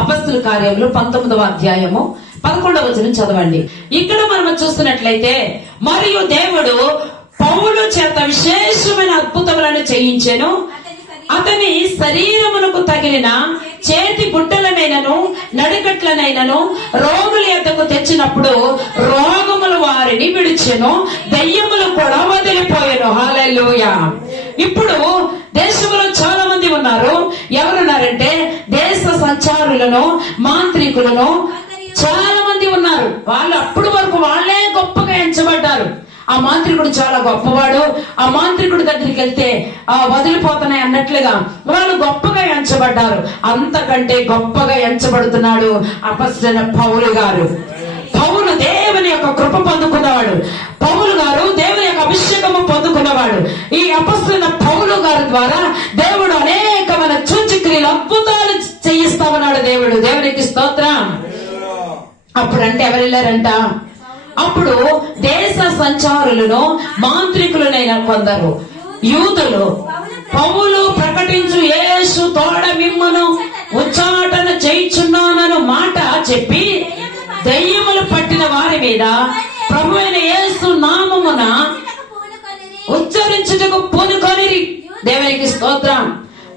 అపస్తుల కార్యములు పంతొమ్మిదవ అధ్యాయము పదకొండవ వచనం చదవండి. ఇక్కడ మనం చూస్తున్నట్లయితే మరియు దేవుడు పౌలు చేత విశేషమైన అద్భుతములను చేయించెను. అతని శరీరమునకు తగిలిన చేతి గుడ్డలనైనను నడికట్లనైనను రోగుల ఎద్దకు తెచ్చినప్పుడు రోగములు వారిని విడిచెను. దయ్యములు కూడా వదిలిపోయాను. హాలూయ ఇప్పుడు దేశంలో చాలా మంది ఉన్నారు. ఎవరున్నారంటే దేశ సంచారులను మాంత్రికులను చాలా మంది ఉన్నారు. వాళ్ళు అప్పుడు వరకు వాళ్ళే గొప్పగా ఎంచబడ్డారు. ఆ మాంత్రికుడు చాలా గొప్పవాడు. ఆ మాంత్రికుడి దగ్గరికి వెళ్తే ఆ వదిలిపోతున్నాయి అన్నట్లుగా వాళ్ళు గొప్పగా ఎంచబడ్డారు. అంతకంటే గొప్పగా ఎంచబడుతున్నాడు అపస్సిన పౌలు గారు. పౌలు దేవుని యొక్క కృప పొందుకున్నవాడు. పౌలు గారు దేవుని యొక్క అభిషేకము పొందుకున్నవాడు. ఈ అపస్సిన పౌలు గారి ద్వారా దేవుడు అనే అప్పుడు అంటే ఎవరు వెళ్ళారంట? అప్పుడు దేశ సంచారులను మాంత్రికులనైన కొందరు. యూదులు పౌలు ప్రకటించు యేసు తోడ మిమ్మను ఉచ్చాటన చేయుచున్నానను మాట చెప్పి దయ్యములు పట్టిన వారి మీద ప్రభు అయిన యేసు నామమున ఉచ్చరించుటకు పూనుకొని దేవునికి స్తోత్రం.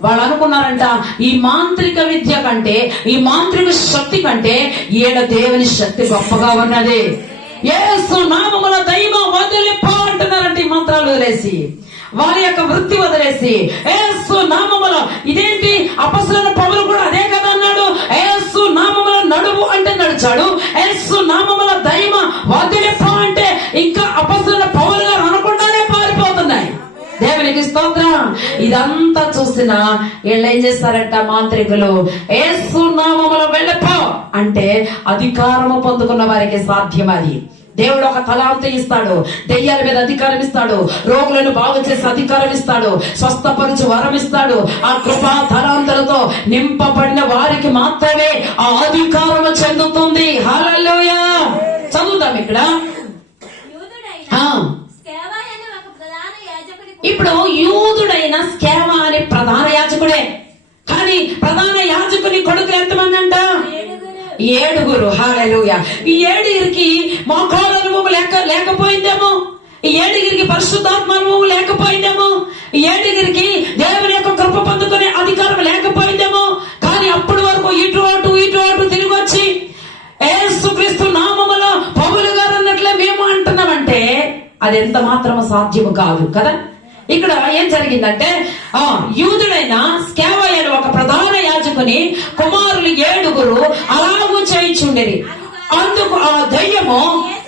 వాళ్ళు అనుకున్నారంట ఈ మాంత్రిక విద్య కంటే ఈ మాంత్రిక శక్తి కంటే ఈడ దేవుని శక్తి గొప్పగా ఉన్నది? ఏసు నామముల దైవం వదిలిపో అంటున్నారంట ఈ మంత్రాలు వదిలేసి. వారి యొక్క వృత్తి వదిలేసి. ఏసు నామముల ఇదేంటి? అపసరణ పౌరులు కూడా అదే కదా అన్నాడు. ఏసు నామముల నడువు అంటే నడిచాడు. ఏసు నామముల దైవ వదిలిపో అంటే ఇంకా అపసరణ పౌరులు గారు అనకుండానే పారిపోతున్నాయి. దేవునికి స్తోత్రం. ఇదంతా చూసిన వీళ్ళు ఏం చేస్తారంట మాంత్రికులు? ఏసు నామములో వెళ్ళపో! అంటే అధికారము పొందుకున్న వారికి సాధ్యం అది. దేవుడు ఒక తలాంత ఇస్తాడు. దెయ్యాల మీద అధికారం ఇస్తాడు. రోగులను బాగు చేసి అధికారం ఇస్తాడు. స్వస్థపరచు వరం ఇస్తాడు. ఆ కృపా తలాంతలతో నింపబడిన వారికి మాత్రమే ఆ అధికారం చెందుతుంది. హల్లెలూయ! చదువుదాం ఇక్కడ ఆ. ఇప్పుడు అయిన స్కేవ అనే ప్రధాన యాజకుడే. కానీ ప్రధాన యాజకుని కొడుకులు ఎంతమంది అంట? ఏడుగురు. హాలూయ ఈ ఏడుగురికి మోకాల అనుభవం లేక లేకపోయిందేమో? ఈ ఏడుగురికి పరిశుద్ధాత్మ అనుభవం లేకపోయిందేమో? ఈ ఏడుగురికి దేవుని యొక్క కృప పొందుకునే అధికారం లేకపోయిందేమో? కానీ అప్పటి వరకు ఇటు అటు ఇటు అటు తిరిగి వచ్చి ఏసుక్రీస్తు నామములో పౌలు గారు అన్నట్లే మేము అంటున్నామంటే అది ఎంత మాత్రము సాధ్యము కాదు కదా? ఇక్కడ ఏం జరిగిందంటే ఆ యూదుడైన స్కేవయ్య ఒక ప్రధాన యాజకుని కుమారులు ఏడుగురు అలాగూ చేయించుండేది. అందుకు ఆ దయ్యము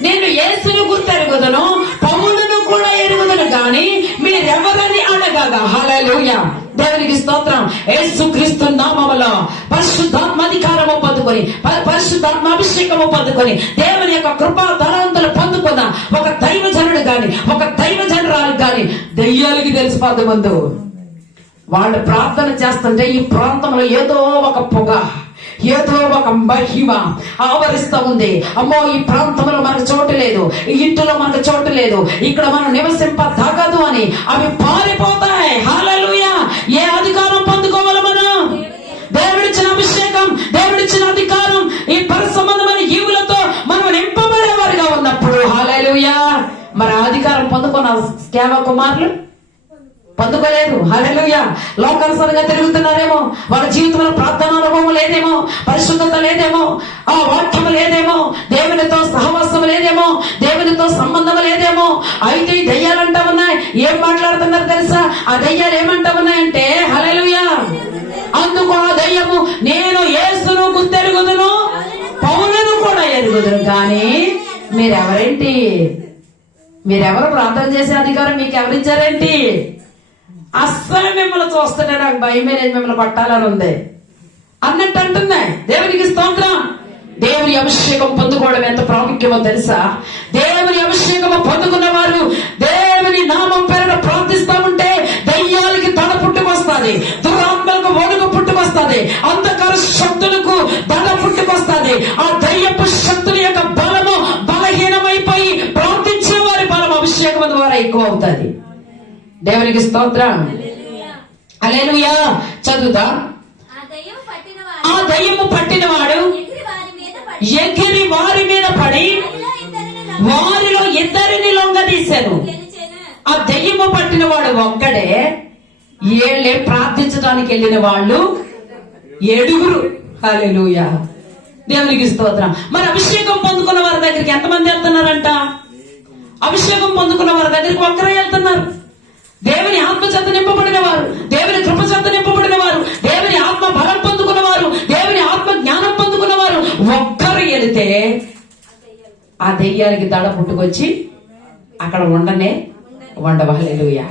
నేను యేసును గుర్తెరుగుదను పౌలను కూడా ఎరుగుదను గాని మీరెవరని అనగా హలలుయ దేవునికి స్తోత్రం. యేసు క్రీస్తు నామములో పరిశుద్ధాత్మ అధికారము పొందుకొని పరిశుద్ధాత్మాభిషేకము పొందుకొని దేవుని యొక్క కృపా ధనవంతులు పొందుకున్న ఒక దైవజనుడు గాని ఒక దైవజనురాలు గాని దెయ్యాలకి తెలిసిపోద్ది ముందు వాళ్ళు ప్రార్థన చేస్తుంటే ఈ ప్రాంతంలో ఏదో ఒక పొగ ఏదో ఒక మహిమ ఆవరిస్తూ ఉంది. అమ్మో ఈ ప్రాంతంలో మనకు చోటు లేదు. ఈ ఇంటిలో మనకు చోటు లేదు. ఇక్కడ మనం నివసింప తగదు అని అవి పారిపోతాయి. హాలలుయా ఏ అధికారం పొందుకోవాలి మనం? దేవుడిచ్చిన అభిషేకం దేవుడిచ్చిన అధికారం ఈ పర సంబంధమైన ఈవులతో మనం నింపబడేవారిగా ఉన్నప్పుడు. హాలూయా మరి అధికారం పొందుకున్న కేవ కుమారులు? పొందుకోలేదు. హల్లెలూయా. లోకానుసారంగా తిరుగుతున్నారేమో. వాళ్ళ జీవితంలో ప్రార్థన అనుభవం లేదేమో. పరిశుద్ధత లేదేమో. ఆ వాక్యం లేదేమో. దేవునితో సహవాసం లేదేమో. దేవునితో సంబంధం లేదేమో. అయితే ఈ దయ్యాలు అంటా ఉన్నాయి. ఏం మాట్లాడుతున్నారు తెలుసా? ఆ దయ్యాలు ఏమంటా ఉన్నాయంటే హల్లెలూయా. అందుకు ఆ దయ్యము నేను ఏసు కూడా కానీ మీరెవరేంటి? మీరెవరు ప్రార్థన చేసే అధికారం మీకు ఎవరిచ్చారేంటి అస్సలు మిమ్మల్ని చూస్తుంటే నాకు భయమే లేదు మిమ్మల్ని పట్టాలని ఉంది. అన్నట్టు అంటున్నాయి దేవునికి స్తోత్రం. దేవుని అభిషేకం పొందుకోవడం ఎంత ప్రాముఖ్యమో తెలుసా? దేవుని అభిషేకము పొందుకున్న వారు దేవుని నామం పేరున ప్రార్థిస్తా ఉంటే దయ్యాలకి తల పుట్టుకొస్తుంది దురాత్మలకు వణుకు పుట్టుకొస్తుంది అంధకార శక్తులకు తల పుట్టుకొస్తుంది ఆ దేవునికి స్తోత్రం. అలేలుయా చదువుదా ఆ దయ్యము పట్టినవాడు ఎగిరి వారి మీద పడి. వారిలో ఇద్దరిని లొంగదీశాను. ఆ దెయ్యము పట్టిన వాడు ఒక్కడే. ఏళ్ళే ప్రార్థించడానికి వెళ్ళిన వాళ్ళు ఏడుగురు. హల్లెలూయా. దేవునికి స్తోత్రం. మరి అభిషేకం పొందుకున్న వారి దగ్గరికి ఎంతమంది వెళ్తున్నారంట? అభిషేకం పొందుకున్న వారి దగ్గరికి ఒక్కరే వెళ్తున్నారు. దేవుని ఆత్మ చేత నింపబడిన వారు దేవుని కృప చేత నింపబడిన వారు దేవుని ఆత్మ బలం పొందుకున్న వారు దేవుని ఆత్మ జ్ఞానం పొందుకున్న వారు ఒక్కరు వెళితే ఆ దెయ్యానికి దడ పుట్టుకొచ్చి అక్కడ ఉండనే ఉండవహలేలుయ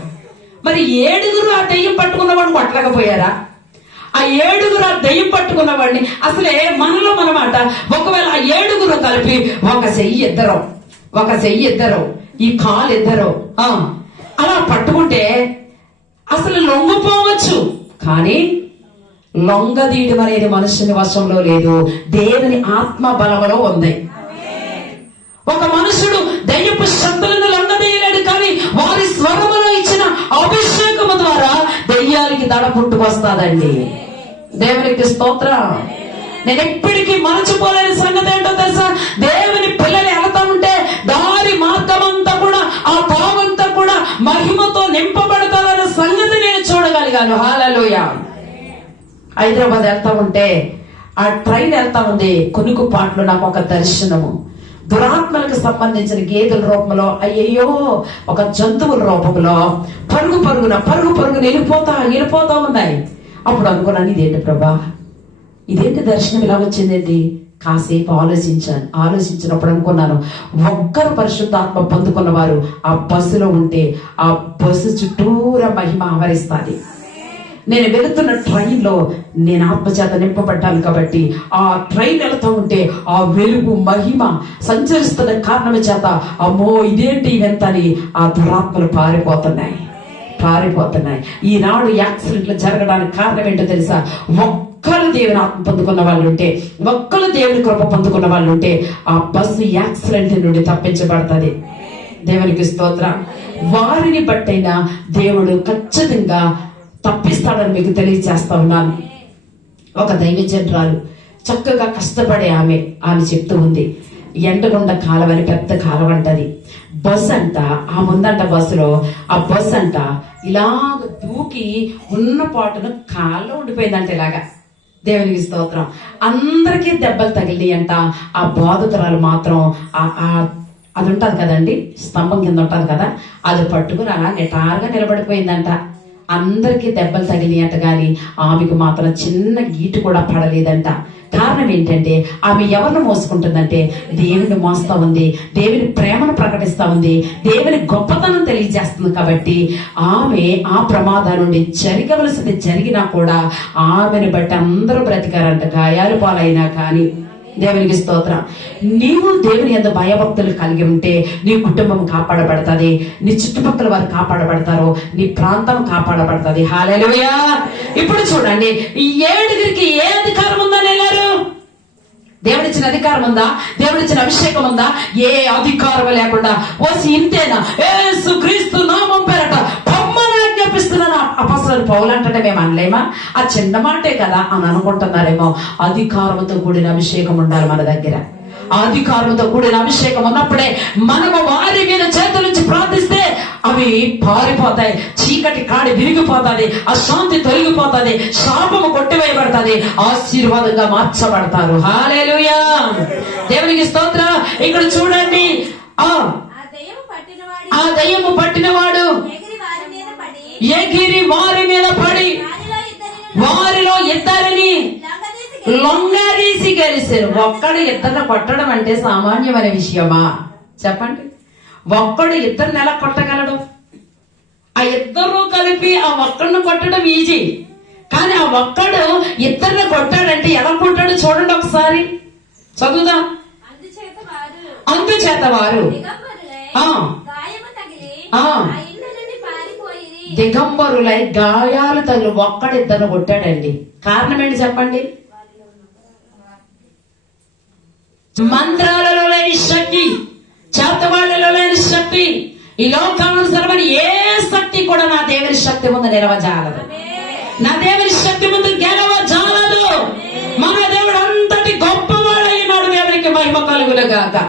మరి ఏడుగురు ఆ దెయ్యం పట్టుకున్నవాడు కొట్టలేకపోయారా? ఆ ఏడుగురు ఆ దెయ్యం పట్టుకున్నవాడిని అసలే మనలో మనమాట ఒకవేళ ఆ ఏడుగురు కలిపి ఒక చెయ్యి ఇద్దరు ఒక చెయ్యి ఇద్దరు ఈ కాలు ఇద్దరు ఆ, అలా పట్టుకుంటే అసలు లొంగిపోవచ్చు. కానీ లొంగదీయడం అనేది మనుషుని వశంలో లేదు. దేవుని ఆత్మ బలంలో ఉంది. ఒక మనుషుడు దయ్యపు శక్తులను లొంగదీయలేడు కానీ వారి స్వరములో ఇచ్చిన అభిషేకము ద్వారా దయ్యాలకి దడ పుట్టుకొస్తాదండి దేవునికి స్తోత్ర. నేను ఎప్పటికీ మరచిపోలేని సంగతి ఏంటో తెలుసు దేవుని పిల్లలు వెళ్తా ఉంటే దారి మార్గం అంతా కూడా ఆ తావంతా కూడా మహిమతో నింపబడతాదన్న సంగతి నేను చూడగలిగాను హాలలోయ హైదరాబాద్ వెళ్తా ఉంటే ఆ ట్రైన్ వెళ్తా ఉంది కొనుకు పాటలు నాకు ఒక దర్శనము. దురాత్మలకు సంబంధించిన గేదెల రూపంలో అయ్యయ్యో ఒక జంతువుల రూపంలో పరుగు పరుగున పరుగు పరుగున వెళ్ళిపోతా వెళ్ళిపోతా ఉన్నాయి. అప్పుడు అనుకున్నాను ఇదేంటి ప్రభా? ఇదేంటి దర్శనం ఇలా వచ్చిందేంటి కాసేపు ఆలోచించాను. ఆలోచించినప్పుడు అనుకున్నాను ఒక్కరు పరిశుద్ధాత్మ పొందుకున్న వారు ఆ బస్సులో ఉంటే ఆ బస్సు చుట్టూరా మహిమ ఆవరిస్తాది. నేను వెళుతున్న ట్రైన్లో నేను ఆత్మచేత నింపబడ్డాను కాబట్టి ఆ ట్రైన్ వెళుతూ ఉంటే ఆ వెలుగు మహిమ సంచరిస్తున్న కారణం చేత అమ్మో ఇదేంటి ఇవెంత అని ఆ దురాత్మలు పారిపోతున్నాయి. పారిపోతున్నాయి. ఈనాడు యాక్సిడెంట్లు జరగడానికి కారణం ఏంటో తెలుసా? ఒక్కరు దేవుని ఆత్మ పొందుకున్న వాళ్ళు ఉంటే ఒక్కరు దేవుని కృప పొందుకున్న వాళ్ళు ఉంటే ఆ బస్సు యాక్సిడెంట్ నుండి తప్పించబడుతుంది. దేవునికి స్తోత్ర. వారిని బట్టైనా దేవుడు ఖచ్చితంగా తప్పిస్తాడని మీకు తెలియజేస్తా ఉన్నాను. ఒక దైవజనరాలు చక్కగా కష్టపడే ఆమె ఆమె చెప్తూ ఉంది. ఎండగుండ కాలం అని పెద్ద కాలం అంటది బస్ అంట ఆ ముందంట బస్సులో ఆ బస్ అంట ఇలాగ దూకి ఉన్న పాటను కాల్లో ఉండిపోయిందంట ఇలాగా. దేవునికి స్తోత్రం. అందరికీ దెబ్బలు తగిలి అంట. ఆ బాధితురాలు మాత్రం ఆ అది ఉంటుంది కదండి స్తంభం కింద ఉంటుంది కదా అది పట్టుకుని అలా నిటారుగా నిలబడిపోయిందంట. అందరికీ దెబ్బలు తగిలియట కానీ ఆమెకు మాత్రం చిన్న గీటు కూడా పడలేదంట. కారణం ఏంటంటే ఆమె ఎవరిని మోసుకుంటుందంటే దేవుని మోస్తా ఉంది దేవుని ప్రేమను ప్రకటిస్తా ఉంది దేవుని గొప్పతనం తెలియజేస్తుంది కాబట్టి ఆమె ఆ ప్రమాదం నుండి జరగవలసింది జరిగినా కూడా ఆమెను బట్టి అందరూ బ్రతికారంట గాయాలు పాలైనా కానీ. దేవునికి స్తోత్రం. నీవు దేవుని ఎంత భయభక్తులు కలిగి ఉంటే నీ కుటుంబం కాపాడబడుతుంది. నీ చుట్టుపక్కల వారు కాపాడబడతారు. నీ ప్రాంతం కాపాడబడుతుంది. హాలెలుయా ఇప్పుడు చూడండి ఈ ఏడుగురికి ఏ అధికారం ఉందని వెళ్ళారు దేవుడిచ్చిన అధికారం ఉందా? దేవుడిచ్చిన అభిషేకం ఉందా? ఏ అధికారం లేకుండా. ఓసి ఇంతేనా? ఏ సుక్రీస్తు నామం పేరట అపసలు పౌలంటే మేము అనలేమా? ఆ చిన్న మాటే కదా అని అనుకుంటున్నారేమో. అధికారంతో కూడిన అభిషేకం ఉండాలి మన దగ్గర. అధికారంతో కూడిన అభిషేకం ఉన్నప్పుడే మనము వారి మీద చేతుల నుంచి ప్రార్థిస్తే అవి పారిపోతాయి. చీకటి కాడి విరిగిపోతుంది అశాంతి తొలగిపోతుంది శాపము కొట్టివేయబడుతుంది ఆశీర్వాదంగా మార్చబడతారు. హాలేలుయా దేవునికి స్తోత్ర. ఇక్కడ చూడండి. ఆ దెయ్యము పట్టినవాడి ఆ దయ్యము పట్టినవాడు ఎగిరి వారి మీద పడి ఎగిరి వారి మీద పడి వారిలో ఇద్దరిని లంగదీసి లొంగరీసి గెలిచారు. ఒక్కడు ఇద్దరిని కొట్టడం అంటే సామాన్యమైన విషయమా? చెప్పండి. ఒక్కడు ఇద్దరిని ఎలా కొట్టగలడు? ఆ ఇద్దరు కలిపి ఆ ఒక్కడిని కొట్టడం ఈజీ కానీ ఆ ఒక్కడు ఇద్దరిని కొట్టాడంటే ఎలా కొట్టాడు చూడండి ఒకసారి. చదువుదాం. అందుచేత వారు ఆ. గాయము తగిలి ఆ. ఆ ఇళ్ళ నుండి పారిపోయి దిగంబరులై గాయాలు తగిలి ఒక్కడిద్దరు కొట్టాడండి. కారణం ఏంటి చెప్పండి? మంత్రాలలో లేని శక్తి చేతవాళ్ళలో లేని శక్తి ఈ లోకానుసరమైన ఏ శక్తి కూడా నా దేవుని శక్తి ముందు నిలవజాలదు. నా దేవుని శక్తి ముందు గెలవజాలదు. మన దేవుడు అంతటి గొప్పవాడైనాడు. దేవునికి మహిమ కలుగులుగాక